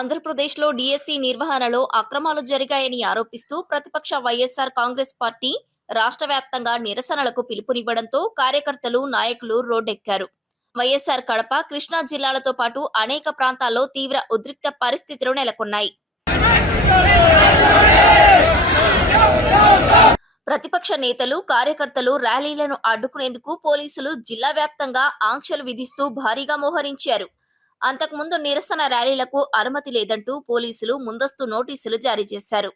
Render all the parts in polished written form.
ఆంధ్రప్రదేశ్లో డీఎస్సీ నిర్వహణలో అక్రమాలు జరిగాయని ఆరోపిస్తూ ప్రతిపక్ష వైఎస్ఆర్ కాంగ్రెస్ పార్టీ రాష్ట్ర వ్యాప్తంగా నిరసనలకు పిలుపునివ్వడంతో కార్యకర్తలు, నాయకులు రోడ్డెక్కారు. వైఎస్ఆర్ కడప, కృష్ణా జిల్లాలతో పాటు అనేక ప్రాంతాల్లో తీవ్ర ఉద్రిక్త పరిస్థితులు నెలకొన్నాయి. ప్రతిపక్ష నేతలు, కార్యకర్తలు ర్యాలీలను అడ్డుకునేందుకు పోలీసులు జిల్లా వ్యాప్తంగా ఆంక్షలు విధిస్తూ భారీగా మోహరించారు. అంతకుముందు నిరసన ర్యాలీలకు అనుమతి లేదంటూ పోలీసులు ముందస్తు నోటీసులు జారీ చేశారు.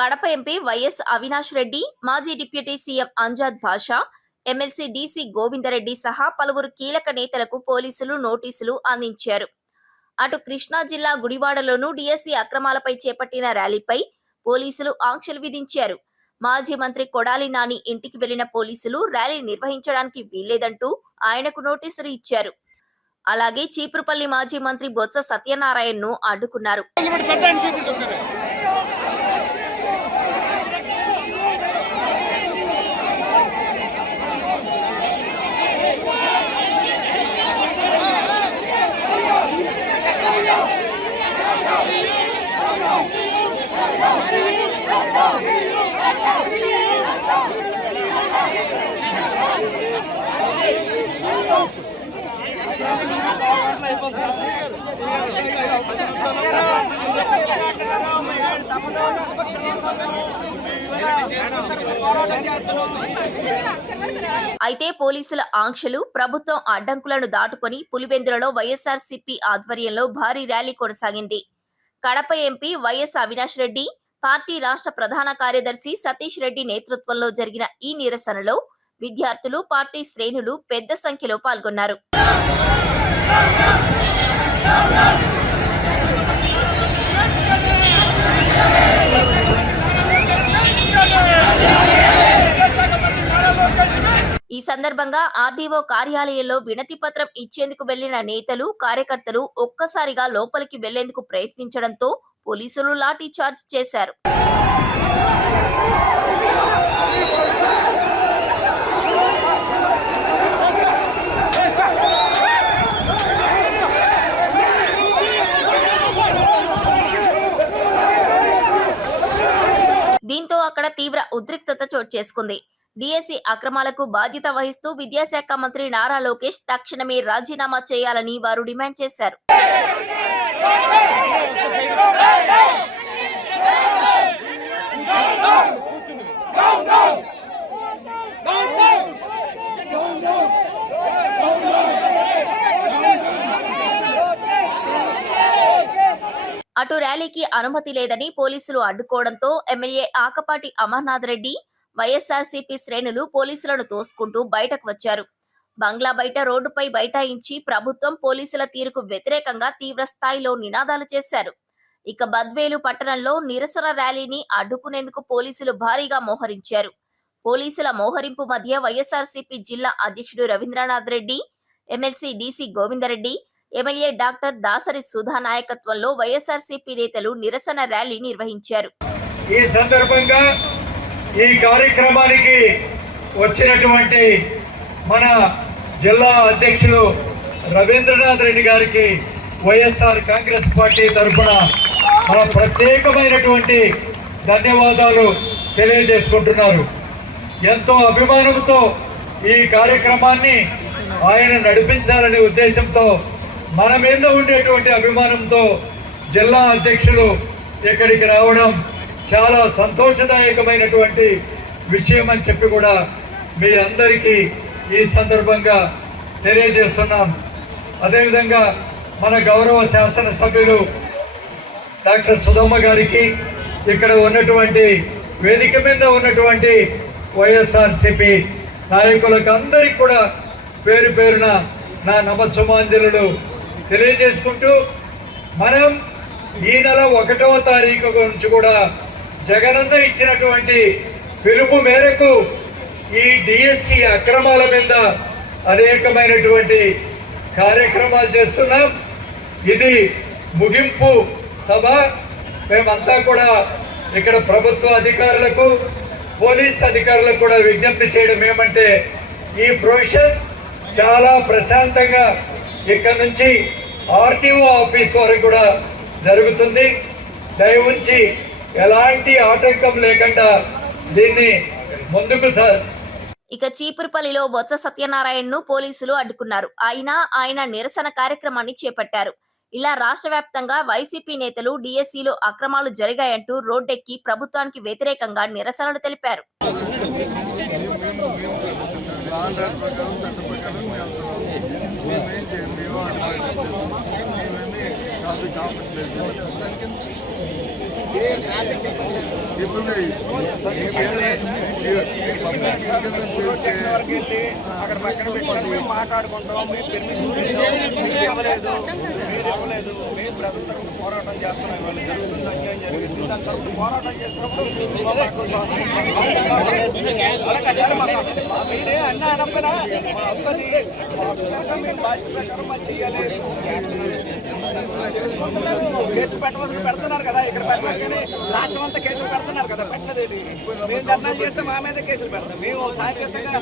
కడప ఎంపీ వైఎస్ అవినాష్ రెడ్డి, మాజీ డిప్యూటీ సీఎం అంజాద్ బాషా, ఎమ్మెల్సీ డీసీ గోవిందరెడ్డి సహా పలువురు కీలక నేతలకు పోలీసులు నోటీసులు అందించారు. అటు కృష్ణా జిల్లా గుడివాడలోనూ డీఎస్సీ అక్రమాలపై చేపట్టిన ర్యాలీపై పోలీసులు ఆంక్షలు విధించారు. మాజీ మంత్రి కొడాలి నాని ఇంటికి వెళ్లిన పోలీసులు ర్యాలీ నిర్వహించడానికి వీల్లేదంటూ ఆయనకు నోటీసులు ఇచ్చారు. అలాగే చీపురుపల్లి మాజీ మంత్రి బొత్స సత్యనారాయణను అడ్డుకున్నారు. అయితే పోలీసుల ఆంక్షలు, ప్రభుత్వం అడ్డంకులను దాటుకొని పులివెందులలో వైఎస్ఆర్సీపీ ఆధ్వర్యంలో భారీ ర్యాలీ కొనసాగింది. Kadapa MP YS Avinash Reddy, party రాష్ట్ర ప్రధాన కార్యదర్శి సతీష్ రెడ్డి నేతృత్వంలో జరిగిన ఈ నిరసనలో విద్యార్థులు, పార్టీ శ్రేణులు పెద్ద సంఖ్యలో పాల్గొన్నారు. ఈ సందర్భంగా ఆర్డీఓ కార్యాలయంలో వినతి పత్రం ఇచ్చేందుకు వెళ్లిన నేతలు, కార్యకర్తలు ఒక్కసారిగా లోపలికి వెళ్లేందుకు ప్రయత్నించడంతో పోలీసులు లాఠీ చార్జ్ చేశారు. దీంతో అక్కడ తీవ్ర ఉద్రిక్తత చోటు చేసుకుంది. డీఎస్సీ అక్రమాలకు బాధ్యత వహిస్తూ విద్యాశాఖ మంత్రి నారా లోకేష్ తక్షణమే రాజీనామా చేయాలని వారు డిమాండ్ చేశారు. అటు ర్యాలీకి అనుమతి లేదని పోలీసులు అడ్డుకోవడంతో ఎమ్మెల్యే ఆకపాటి అమర్నాథ్ రెడ్డి, వైఎస్ఆర్సీపీ శ్రేణులు పోలీసులను తోసుకుంటూ బయటకు వచ్చారు. బంగ్లా బయట రోడ్డుపై బైఠాయించి ప్రభుత్వం, పోలీసుల తీరుకు వ్యతిరేకంగా తీవ్ర స్థాయిలో నినాదాలు చేశారు. ఇక బద్వేలు పట్టణంలో నిరసన ర్యాలీని అడ్డుకునేందుకు పోలీసులు భారీగా మోహరించారు. పోలీసుల మోహరింపు మధ్య వైఎస్ఆర్సీపీ జిల్లా అధ్యక్షుడు Ravindranath Reddy, MLC DC Govindareddy, MLA doctor Dasari Sudha నాయకత్వంలో వైఎస్ఆర్సీపీ నేతలు నిరసన ర్యాలీ నిర్వహించారు. ఈ సందర్భంగా ఈ కార్యక్రమానికి వచ్చినటువంటి మన జిల్లా అధ్యక్షులు రవీంద్రనాథ్ రెడ్డి గారికి వైఎస్ఆర్ కాంగ్రెస్ పార్టీ తరఫున మన ప్రత్యేకమైనటువంటి ధన్యవాదాలు తెలియజేసుకుంటున్నారు. ఎంతో అభిమానంతో ఈ కార్యక్రమాన్ని ఆయన నడిపించాలనే ఉద్దేశంతో, మన మీద ఉండేటువంటి అభిమానంతో జిల్లా అధ్యక్షులు ఇక్కడికి రావడం చాలా సంతోషదాయకమైనటువంటి విషయం అని చెప్పి కూడా మీ అందరికీ ఈ సందర్భంగా తెలియజేస్తున్నాం. అదేవిధంగా మన గౌరవ శాసనసభ్యులు డాక్టర్ సుధమ్మ గారికి, ఇక్కడ ఉన్నటువంటి వేదిక మీద ఉన్నటువంటి వైఎస్ఆర్సీపీ నాయకులకు అందరికీ కూడా పేరు పేరున నా నమస్సుమాంజలులు తెలియజేసుకుంటూ, మనం ఈ నెల 1వ తారీఖు నుంచి కూడా జగనన్న ఇచ్చినటువంటి పిలుపు మేరకు ఈ డిఎస్సి అక్రమాల మీద అనేకమైనటువంటి కార్యక్రమాలు చేస్తున్నాం. ఇది ముగింపు సభ. మేమంతా కూడా ఇక్కడ ప్రభుత్వ అధికారులకు పోలీస్ అధికారులకు కూడా విజ్ఞప్తి చేయడం ఏమంటే ఈ ప్రొఫెషన్ చాలా ప్రశాంతంగా ఇక్కడ నుంచి ఆర్టీఓ ఆఫీస్ వరకు కూడా జరుగుతుంది. దయ ఉంచి ఎలాంటి ఆటంకం లేకుండా దీన్ని ముందుకు ఇక చీపురుపల్లిలో బొత్స సత్యనారాయణను పోలీసులు అడ్డుకున్నారు. ఆయన నిరసన కార్యక్రమాన్ని చేపట్టారు. ఇలా రాష్ట్ర వ్యాప్తంగా వైసీపీ నేతలు డిఎస్సిలో అక్రమాలు జరిగాయంటూ రోడ్డెక్కి ప్రభుత్వానికి వ్యతిరేకంగా నిరసనలు తెలిపారు. మాట్లాడుకుంటాం మేము ప్రజలకు పోరాటం చేస్తున్నాం. వాళ్ళు జరుగుతుంది అన్యాయం జరుగుతుంది దాని తరపున పోరాటం చేస్తున్నప్పుడు మీరే అన్న అనప్పనా మేము భాష ప్రకారం మాకు చేయాలి. కేసులు పెట్టవలసిన పెడుతున్నారు కదా, ఇక్కడ పెట్టలేదు కానీ రాష్ట్రం అంతా కేసులు పెడుతున్నారు కదా, పెట్టలేదు. మేము ధర్నాలు చేస్తే మా మీద కేసులు పెడతాం. మేము శాంతియుతంగా